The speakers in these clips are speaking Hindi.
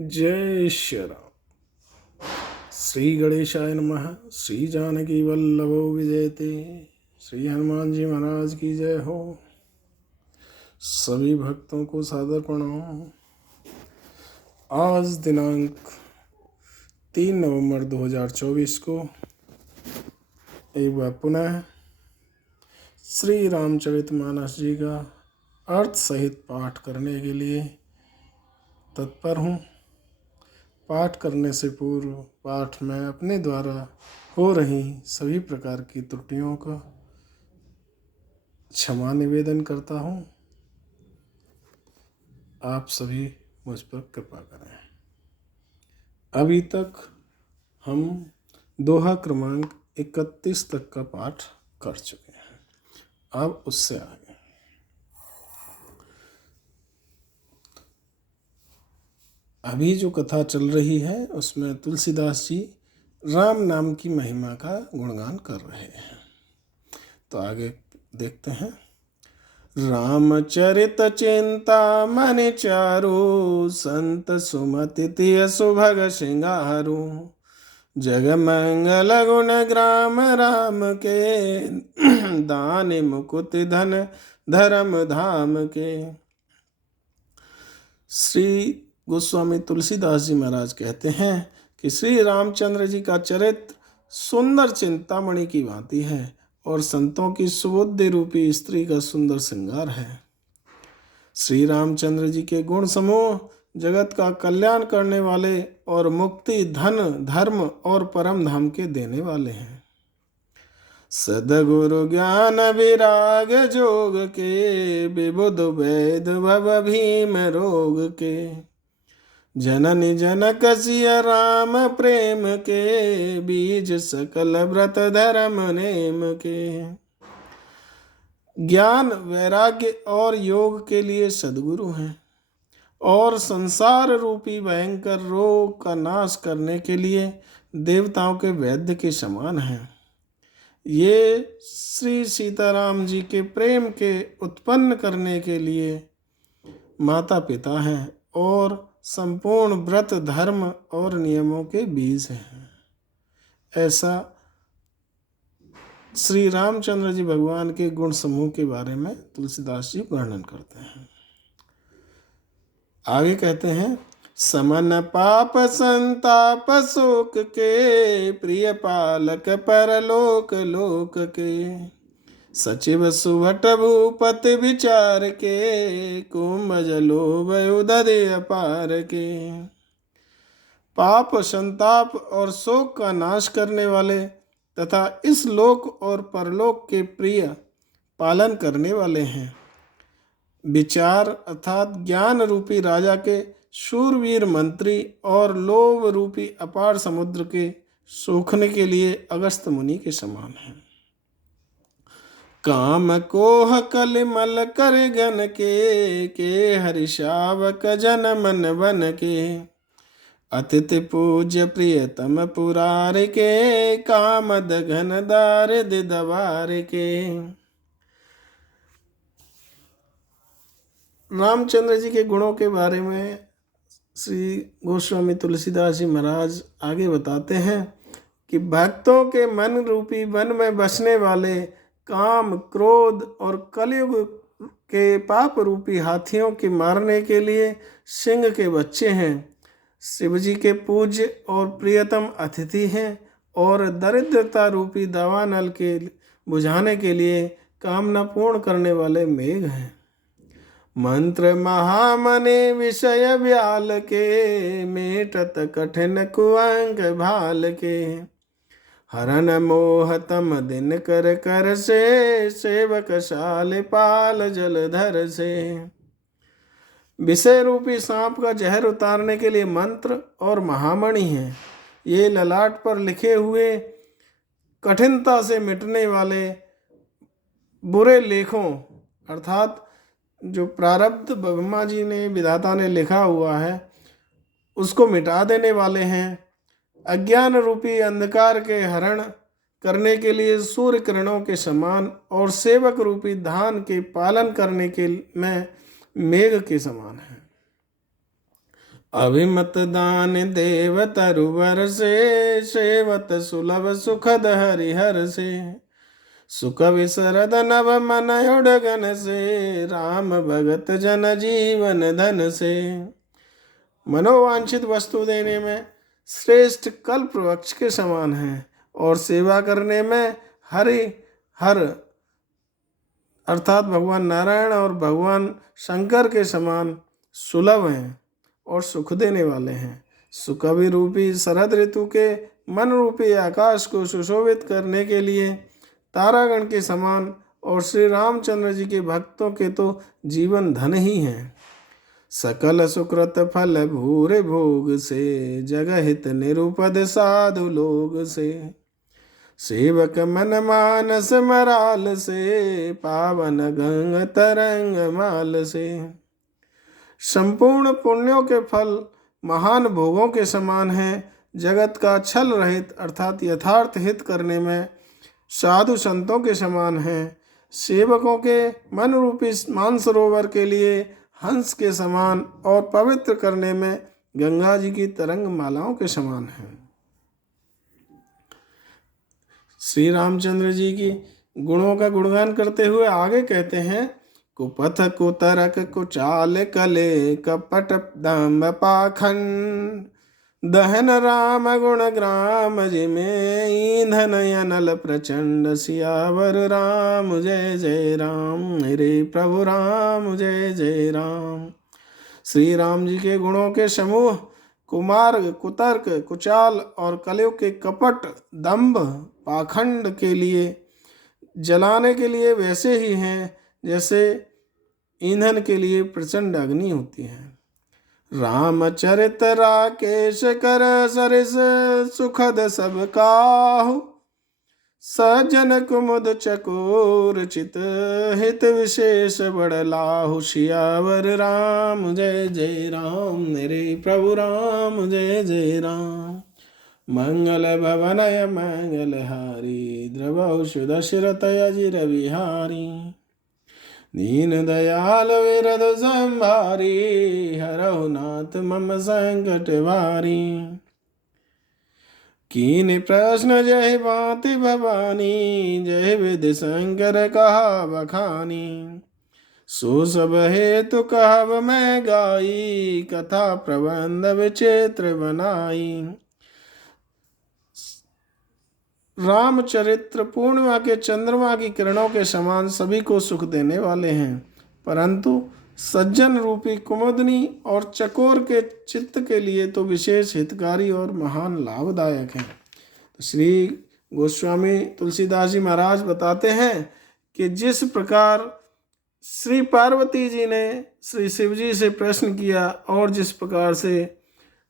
जय श्री राम। श्री गणेशाय नमः। श्री जानकी वल्लभो विजयते। श्री हनुमान जी महाराज की जय हो। सभी भक्तों को सादर प्रणाम। आज दिनांक 3 नवंबर 2024 को एक बार पुनः श्री रामचरितमानस जी का अर्थ सहित पाठ करने के लिए तत्पर हूँ। पाठ करने से पूर्व पाठ में अपने द्वारा हो रही सभी प्रकार की त्रुटियों का क्षमा निवेदन करता हूँ। आप सभी मुझ पर कृपा करें। अभी तक हम दोहा क्रमांक 31 तक का पाठ कर चुके हैं। अब उससे आगे अभी जो कथा चल रही है उसमें तुलसीदास जी राम नाम की महिमा का गुणगान कर रहे हैं। तो आगे देखते हैं। रामचरित चिंता मन चारु, संत सुमति तिय सुभग सिंगारू। जग मंगल गुण ग्राम राम के, दान मुकुट धन धर्म धाम के। श्री गोस्वामी तुलसीदास जी महाराज कहते हैं कि श्री रामचंद्र जी का चरित्र सुंदर चिंतामणि की भांति है और संतों की सुबुद्धि रूपी स्त्री का सुंदर श्रृंगार है। श्री रामचंद्र जी के गुण समूह जगत का कल्याण करने वाले और मुक्ति धन धर्म और परम धाम के देने वाले हैं। सदगुरु ज्ञान विराग जोग के, विबुध वैद भव भीम रोग के। जननी जनक सिय राम प्रेम के, बीज सकल व्रत धर्म नेम के। ज्ञान वैराग्य और योग के लिए सदगुरु हैं और संसार रूपी भयंकर रोग का नाश करने के लिए देवताओं के वैद्य के समान हैं। ये श्री सीताराम जी के प्रेम के उत्पन्न करने के लिए माता पिता हैं और संपूर्ण व्रत धर्म और नियमों के बीज हैं। ऐसा श्री रामचंद्र जी भगवान के गुण समूह के बारे में तुलसीदास जी वर्णन करते हैं। आगे कहते हैं। समन पाप संताप शोक के, प्रिय पालक परलोक लोक के। सचिव सुभट भूपति विचार के, कुंभज लोभ उदय अपार के। पाप संताप और शोक का नाश करने वाले तथा इस लोक और परलोक के प्रिय पालन करने वाले हैं। विचार अर्थात ज्ञान रूपी राजा के शूरवीर मंत्री और लोभ रूपी अपार समुद्र के सोखने के लिए अगस्त मुनि के समान हैं। काम कोह कलिमल कर गन के हरिशावक जन मन बन के। अतिथि पूज्य प्रियतम पुरार के, कामद घन दार दिदवार के। रामचंद्र जी के गुणों के बारे में श्री गोस्वामी तुलसीदास जी महाराज आगे बताते हैं कि भक्तों के मन रूपी वन में बसने वाले काम क्रोध और कलयुग के पाप रूपी हाथियों के मारने के लिए सिंह के बच्चे हैं। शिव जी के पूज्य और प्रियतम अतिथि हैं और दरिद्रता रूपी दावानल के बुझाने के लिए कामना पूर्ण करने वाले मेघ हैं। मंत्र महामने विषय व्याल के, मेटत कठिन कुअंग भाल के। हरन मोह तम दिन कर कर से, सेवक शाल पाल जलधर से। विषय रूपी सांप का जहर उतारने के लिए मंत्र और महामणि हैं। ये ललाट पर लिखे हुए कठिनता से मिटने वाले बुरे लेखों अर्थात जो प्रारब्ध ब्रह्मा जी ने विधाता ने लिखा हुआ है उसको मिटा देने वाले हैं। अज्ञान रूपी अंधकार के हरण करने के लिए सूर्य किरणों के समान और सेवक रूपी धान के पालन करने के में मेघ के समान है। अभिमत दान देव तरुवर से, सेवत सुलभ सुखद हरिहर से। सुख विसरद नव मन उड़गन से, राम भगत जन जीवन धन से। मनोवांछित वस्तु देने में श्रेष्ठ कल्प वृक्ष के समान है, और सेवा करने में हरि हर अर्थात भगवान नारायण और भगवान शंकर के समान सुलभ हैं और सुख देने वाले हैं। सुकवि रूपी शरद ऋतु के मन रूपी आकाश को सुशोभित करने के लिए तारागण के समान, और श्री रामचंद्र जी के भक्तों के तो जीवन धन ही हैं। सकल सुकृत फल भूरे भोग से, जगहित निरुपद साधु लोग से। सेवक मन मानस मराल से, पावन गंग तरंग माल से। संपूर्ण पुण्यों के फल महान भोगों के समान हैं। जगत का छल रहित अर्थात यथार्थ हित करने में साधु संतों के समान हैं। सेवकों के मन रूपी मानसरोवर के लिए हंस के समान, और पवित्र करने में गंगा जी की तरंग मालाओं के समान हैं। श्री रामचंद्र जी की गुणों का गुणगान करते हुए आगे कहते हैं, कुपथ कुतरक कुचाल कले, कपट दम्भ पाखंड। दहन राम गुण ग्राम जिमें, ईंधन अनल प्रचंड। सियावर राम जय जय राम, मेरे प्रभु राम जय जय राम। श्री राम जी के गुणों के समूह कुमार्ग, कुतर्क, कुचाल और कलयुग के कपट, दंभ, पाखंड के लिए जलाने के लिए वैसे ही हैं जैसे ईंधन के लिए प्रचंड अग्नि होती है। रामचरित राकेश कर सरिस, सुखद सब काहु। सज्जन कुमुद चकोर चित, हित विशेष बड़ लाहु। सियावर राम जय जय राम, मेरे प्रभु राम जय जय राम। मंगल भवनय मंगलहारी, द्रवौ दशरथ अजिर विहारी। दीन दयाल विरद संभारी, हरहु नाथ मम संकट भारी। कीन प्रश्न जय भांति भवानी, जय विधि शंकर कहा बखानी। सो सब हेतु कहब मैं गाई, कथा प्रबंध विचित्र बनाई। रामचरित्र पूर्णिमा के चंद्रमा की किरणों के समान सभी को सुख देने वाले हैं, परंतु सज्जन रूपी कुमुदनी और चकोर के चित्त के लिए तो विशेष हितकारी और महान लाभदायक हैं। तो श्री गोस्वामी तुलसीदास जी महाराज बताते हैं कि जिस प्रकार श्री पार्वती जी ने श्री शिव जी से प्रश्न किया और जिस प्रकार से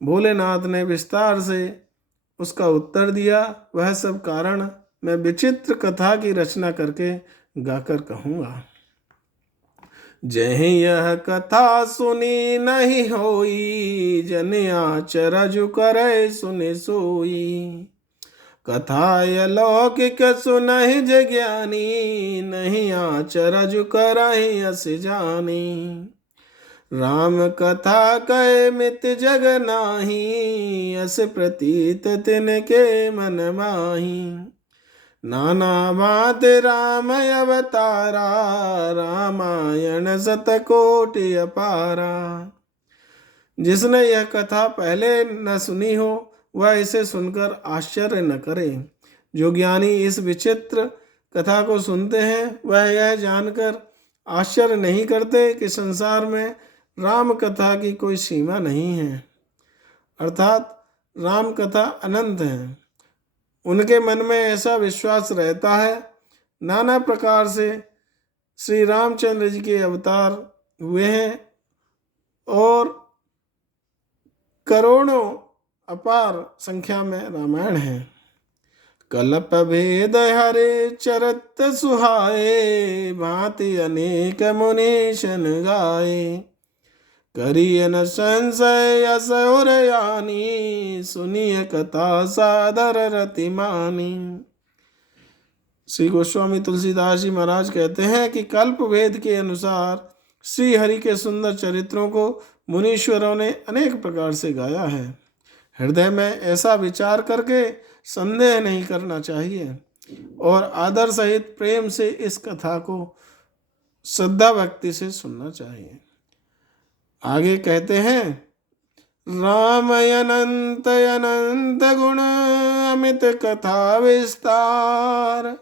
भोलेनाथ ने विस्तार से उसका उत्तर दिया, वह सब कारण मैं विचित्र कथा की रचना करके गाकर कहूँगा। जह यह कथा सुनी नहीं होई, जन आचरजु करे सुने सोई। कथा अलौकिक सुनहि जज्ञानी, नहीं आचरजु करहि अस जानी। राम कथा कहे मित जग नाही, अस प्रतीत तिनके मन माही। नाना बात राम अवतारा, रामायण शतकोटि अपारा। जिसने यह कथा पहले न सुनी हो वह इसे सुनकर आश्चर्य न करे। जो ज्ञानी इस विचित्र कथा को सुनते हैं वह यह जानकर आश्चर्य नहीं करते कि संसार में राम कथा की कोई सीमा नहीं है, अर्थात राम कथा अनंत है। उनके मन में ऐसा विश्वास रहता है। नाना प्रकार से श्री रामचंद्र जी के अवतार हुए हैं और करोड़ों अपार संख्या में रामायण है। कल्प भेद हरे चरत सुहाए, भांति अनेक मुनीशन गाए। करिय न संशय यस और यानी, सुनिय कथा सादर रति मानी। श्री गोस्वामी तुलसीदास जी महाराज कहते हैं कि कल्प वेद के अनुसार श्री हरि के सुंदर चरित्रों को मुनीश्वरों ने अनेक प्रकार से गाया है। हृदय में ऐसा विचार करके संदेह नहीं करना चाहिए और आदर सहित प्रेम से इस कथा को श्रद्धा भक्ति से सुनना चाहिए। आगे कहते हैं, राम अनंत अनंत गुण अमित कथा विस्तार,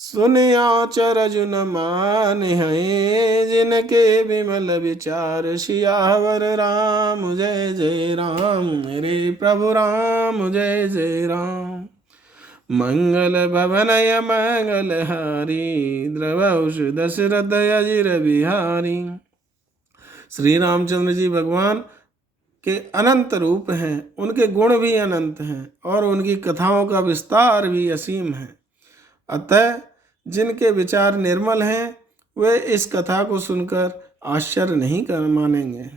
सुनिया चरजुन मान है जिनके विमल विचार, सियावर राम जय जय राम, मेरे प्रभु राम जय जय राम। मंगल भवनय मंगल हारी, द्रवौष दशरथ अजिर बिहारी। श्री रामचंद्र जी भगवान के अनंत रूप हैं, उनके गुण भी अनंत हैं और उनकी कथाओं का विस्तार भी असीम है। अतः जिनके विचार निर्मल हैं वे इस कथा को सुनकर आश्चर्य नहीं कर मानेंगे।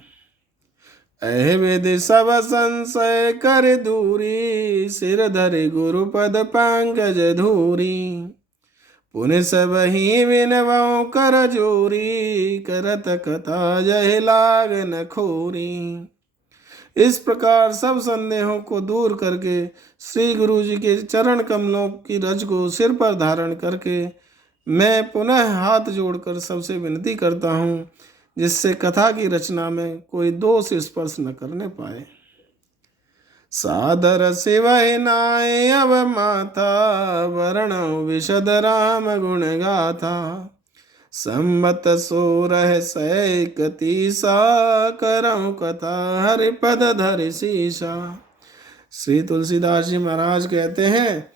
ऐ वेद सब संशय कर दूरी, सिर धरे गुरुपद पंकज धूरी, पुण्य सब ही विनवों कर जोरी, करत कथा जय लाग न खोरी। इस प्रकार सब संदेहों को दूर करके श्री गुरु जी के चरण कमलों की रज को सिर पर धारण करके मैं पुनः हाथ जोड़कर सबसे विनती करता हूँ, जिससे कथा की रचना में कोई दोष स्पर्श न करने पाए। सादर शिवय नाय अब माथा, वर्ण विशद राम गुण गाथा, सम्मत 1631 करऊं कथा, हरिपद धरि शीशा। श्री तुलसीदास जी महाराज कहते हैं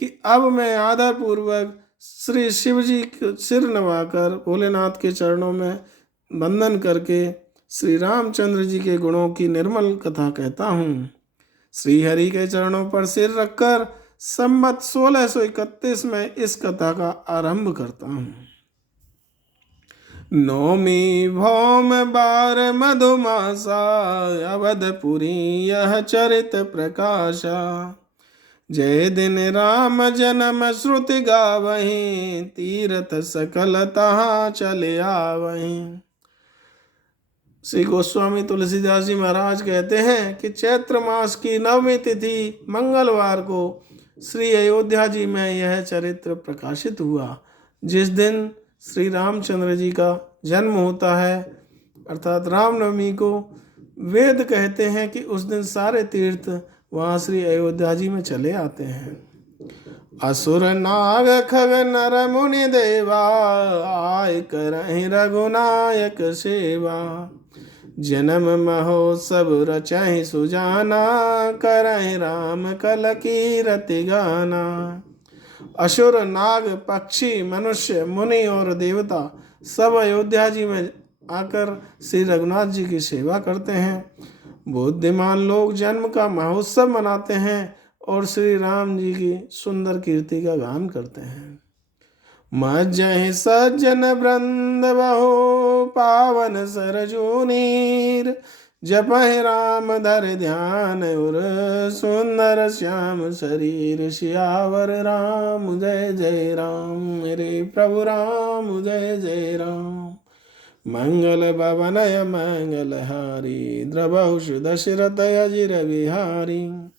कि अब मैं आदर पूर्वक श्री शिव जी को सिर नवाकर भोलेनाथ के चरणों में वंदन करके श्री रामचंद्र जी के गुणों की निर्मल कथा कहता हूँ। श्री हरि के चरणों पर सिर रखकर संवत 1631 में इस कथा का आरंभ करता हूँ। नौमी भौम बार मधुमासा, अवधपुरी यह चरित प्रकाशा, जय दिन राम जन्म श्रुति गावहीं, तीर्थ सकल तहाँ चले आवहीं। श्री गोस्वामी तुलसीदास जी महाराज कहते हैं कि चैत्र मास की नवमी तिथि मंगलवार को श्री अयोध्या जी में यह चरित्र प्रकाशित हुआ। जिस दिन श्री रामचंद्र जी का जन्म होता है अर्थात रामनवमी को, वेद कहते हैं कि उस दिन सारे तीर्थ वहाँ श्री अयोध्या जी में चले आते हैं। असुर नाग खग नर मुनि देवा, आय करहि रघुनायक सेवा, जन्म महोत्सव रचहि सुजाना, करहि राम कल कीरति गाना। असुर नाग पक्षी मनुष्य मुनि और देवता सब अयोध्या जी में आकर श्री रघुनाथ जी की सेवा करते हैं। बुद्धिमान लोग जन्म का महोत्सव मनाते हैं और श्री राम जी की सुंदर कीर्ति का गान करते हैं। मज्जहि सज्जन वृंद बहो, पावन सरजू नीर, जपहि राम धर ध्यान उर, सुंदर श्याम शरीर, सियावर राम जय जय राम, मेरे प्रभु राम जय जय राम। मंगल भवनय मंगल हारी, द्रवहुष दशरथ अजिर बिहारी।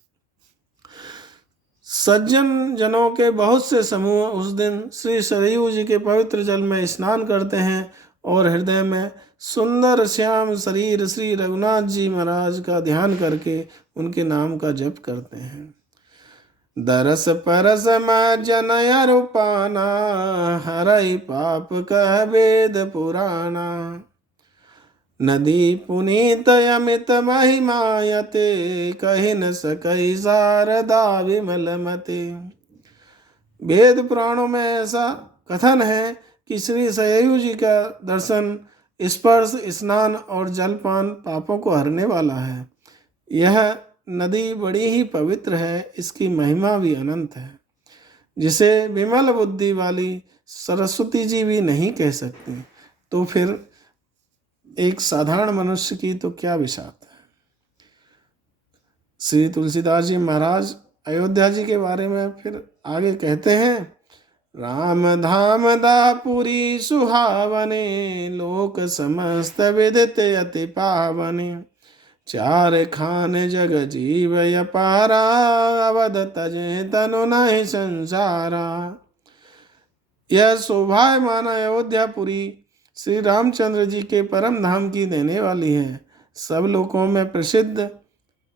सज्जन जनों के बहुत से समूह उस दिन श्री सरयू जी के पवित्र जल में स्नान करते हैं और हृदय में सुंदर श्याम शरीर श्री रघुनाथ जी महाराज का ध्यान करके उनके नाम का जप करते हैं। दरस परस जनय रूपाना, हरई पाप कह वेद पुराना, नदी पुनीत अमित महिमायते, कहि न सकई शारदा विमल मते। वेद पुराणों में ऐसा कथन है कि श्री सरयू जी का दर्शन, स्पर्श, स्नान और जलपान पापों को हरने वाला है। यह नदी बड़ी ही पवित्र है, इसकी महिमा भी अनंत है, जिसे विमल बुद्धि वाली सरस्वती जी भी नहीं कह सकती, तो फिर एक साधारण मनुष्य की तो क्या विशात है। श्री तुलसीदास जी महाराज अयोध्या जी के बारे में फिर आगे कहते हैं, राम धाम दापुरी सुहावने, लोक समस्त विदित अति पावने। चार खान जग जीव अपारा, अवध तजे तनु नहीं संसारा। यह शोभायमान अयोध्यापुरी श्री रामचंद्र जी के परम धाम की देने वाली है, सब लोकों में प्रसिद्ध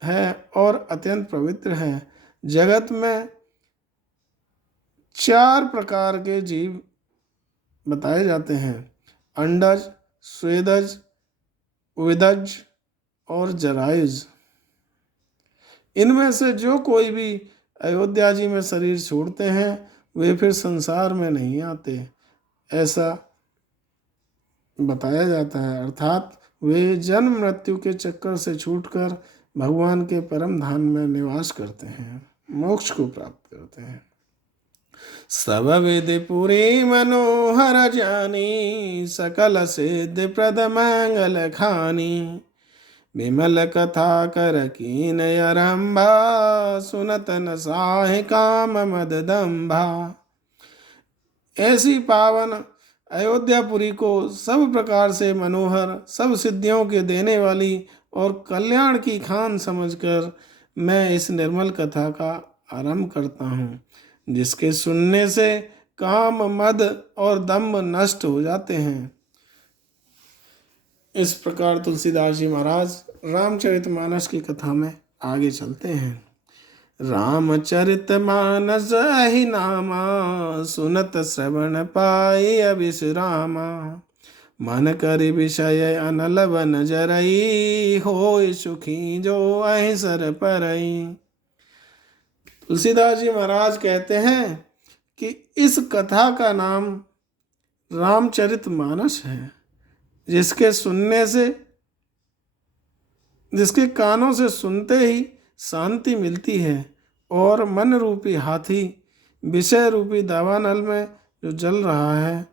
है और अत्यंत पवित्र है। जगत में 4 प्रकार के जीव बताए जाते हैं, अंडज, स्वेदज, विदज और जरायुज। इनमें से जो कोई भी अयोध्या जी में शरीर छोड़ते हैं वे फिर संसार में नहीं आते, ऐसा बताया जाता है। अर्थात वे जन्म मृत्यु के चक्कर से छूटकर भगवान के परम धाम में निवास करते हैं, मोक्ष को प्राप्त करते हैं। सब विधि पूरी मनोहर जानी, सकल सिद्धि प्रद मंगल खानी। विमल कथा कर कीन आरंभा, सुनत न साहि काम मद दंभा। ऐसी पावन अयोध्यापुरी को सब प्रकार से मनोहर, सब सिद्धियों के देने वाली और कल्याण की खान समझकर मैं इस निर्मल कथा का आरंभ करता हूँ, जिसके सुनने से काम, मद और दंभ नष्ट हो जाते हैं। इस प्रकार तुलसीदास जी महाराज रामचरितमानस की कथा में आगे चलते हैं। रामचरितमानस ही नामा, सुनत श्रवण पाए अविश्रामा। मन करि विषय अनल बन जरई, होय सुखी जो अहिसर परई। तुलसीदास जी महाराज कहते हैं कि इस कथा का नाम रामचरितमानस है, जिसके सुनने से, जिसके कानों से सुनते ही शांति मिलती है और मन रूपी हाथी विषय रूपी दावानल में जो जल रहा है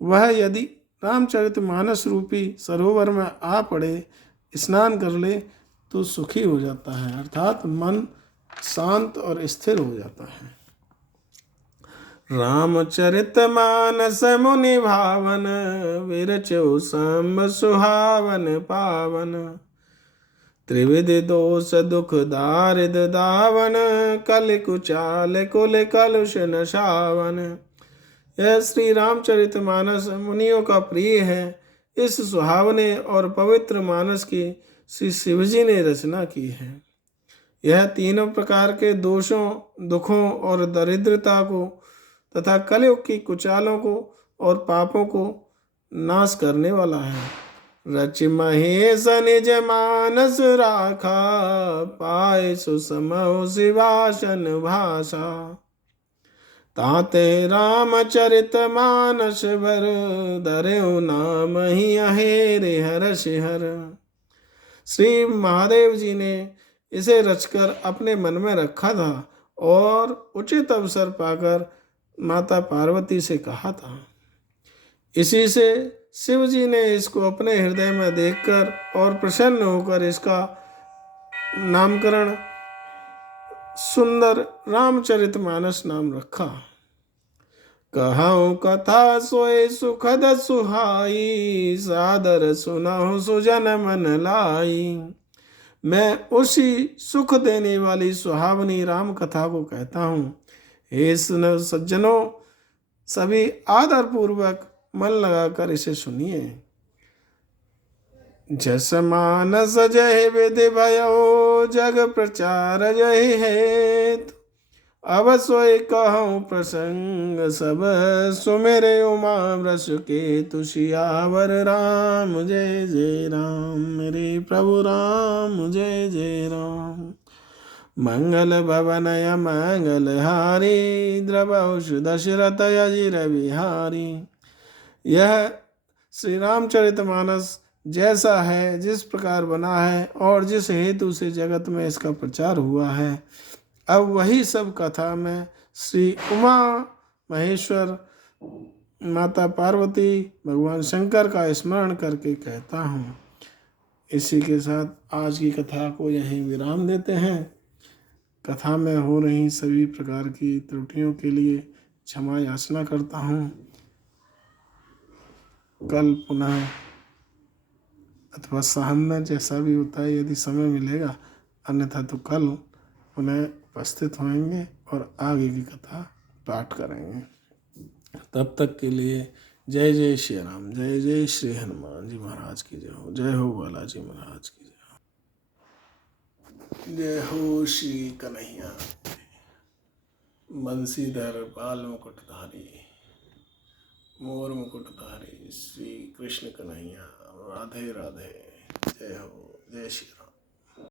वह यदि रामचरितमानस रूपी सरोवर में आ पड़े, स्नान कर ले तो सुखी हो जाता है, अर्थात मन शांत और स्थिर हो जाता है। रामचरितमानस मुनि भावन, विरचौ सांब सुहावन पावन। त्रिविध दोष दुख दारिद दावन, कल कुचाल कुल कलुष नशावन। यह श्री रामचरितमानस मुनियों का प्रिय है। इस सुहावने और पवित्र मानस की श्री शिवजी ने रचना की है। यह तीनों प्रकार के दोषों, दुखों और दरिद्रता को तथा कलयुग की कुचालों को और पापों को नाश करने वाला है। रच महेश निज मानस राखा, पाए सुसमौ शिवासन भाषा। ताते रामचरित मानस बर, धर्यो नाम ही अहेरे हर्ष हर। श्री महादेव जी ने इसे रचकर अपने मन में रखा था और उचित अवसर पाकर माता पार्वती से कहा था। इसी से शिव जी ने इसको अपने हृदय में देखकर और प्रसन्न होकर इसका नामकरण सुंदर रामचरितमानस नाम रखा। कहाऊं कथा सोए सुखद सुहाई, सादर सुनाऊं सुजन मन लाई। मैं उसी सुख देने वाली सुहावनी राम कथा को कहता हूँ। हे सज्जनों, सभी आदर पूर्वक मन लगाकर इसे सुनिए। जस मानस जय विधि भयो, जग प्रचार जय हेतु। अब सोई कहूँ प्रसंग सब, सुमेरे उमा वृष के तुषियावर। राम जय जय राम, मेरे प्रभु राम जय जय राम। मंगल भवनय मंगल हारी, द्रवहुष दशरथ अजिर बिहारी। यह श्री रामचरितमानस जैसा है, जिस प्रकार बना है और जिस हेतु से जगत में इसका प्रचार हुआ है, अब वही सब कथा में श्री उमा महेश्वर, माता पार्वती, भगवान शंकर का स्मरण करके कहता हूँ। इसी के साथ आज की कथा को यहीं विराम देते हैं। कथा में हो रही सभी प्रकार की त्रुटियों के लिए क्षमा याचना करता हूँ। कल पुनः अथवा शाम में जैसा भी होता है, यदि समय मिलेगा, अन्यथा तो कल पुनः उपस्थित होंगे और आगे की कथा पाठ करेंगे। तब तक के लिए जय जय श्री राम, जय जय श्री हनुमान जी महाराज की जय हो बालाजी महाराज की जय हो श्री कन्हैया बंसीधर बाल मुकुटधारी मोर मुकुटधारी श्री कृष्ण कन्हैया राधे राधे। जय हो, जय श्री राम।